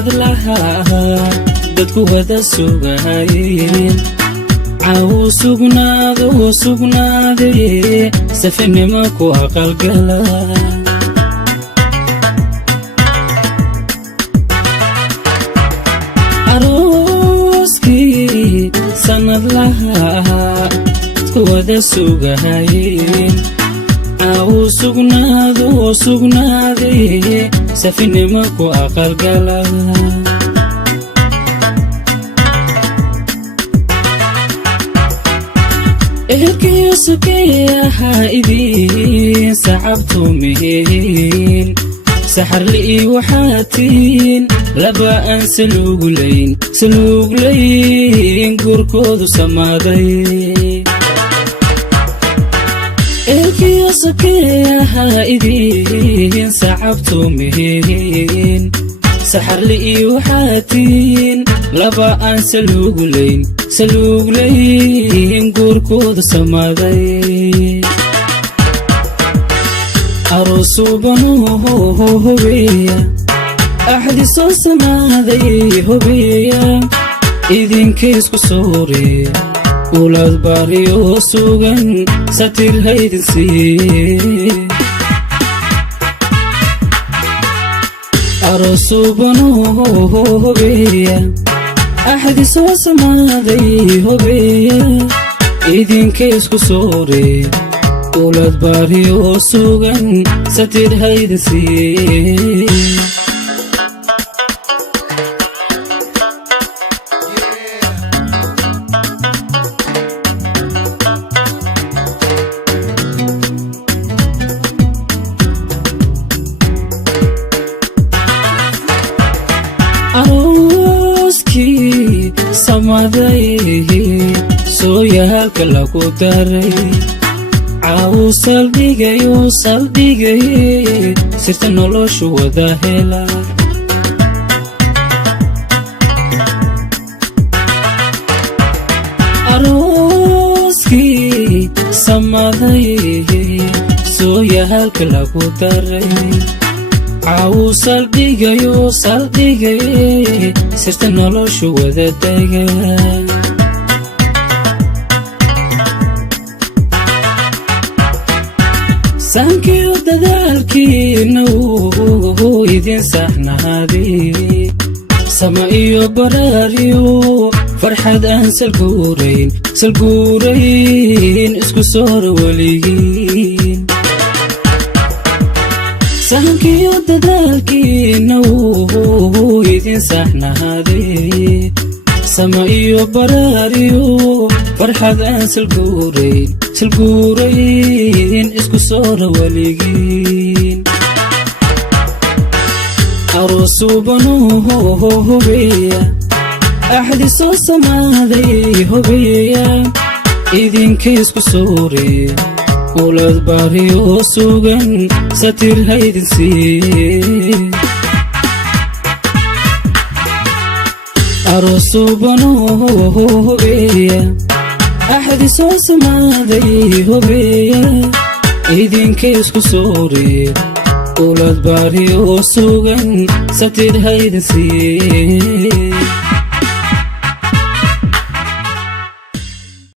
sanad lahaa dadku wada sugayeen caawu sugnaaday safinima ku aqalgala arooskii sanad lahaa dadku wada sugayeen caawu sugnaaday safinima ku aqalgala ehelkiisukeeyaha idiin sacabtumihiin saxarli'ii waxaatiin laba aan saluuglayn guurkoodu samaaday ehelkiisukeeyaha idiin sacabtumihiin saxarli'ii waxaatiin laba aan saluuglayn guurkoodu samaaday arosuubanuhu hubeeya axdi soo samaaday hubeeya idinkaysku soore ulaad baariyoo sugan satir haydin siiye arosuubanuhu hubeeya axdi soo samaaday hubeeya idinkaysku soore ulaad baariyoo sugan satir haydin siiye arooskii samaaday sooyaalka lagu daray caawu saldhigay sirta noloshu wada hela arooskii samaaday sooyaalka lagu daray caawu saldhigay sirta noloshu wada dega saankiyo dadaalkiina wuu idin saxnaaday sama iyo baraariyo farxad aan salguurayn isku soora weligiin saankiyo dadaalkiina wuu idin saxnaaday sama iyo baraariyo farxad aan salguurayn isku soora weligiin arosuubanuhu hubeeya axdi soo samaaday hubeeya idinkaysku soore ulaad baariyoo sugan satir haydin siiye arosuubanuhu hubeeya axdi soo samaaday hubeeya idinkaysku soore ulaad baariyoo sugan satir haydin siiye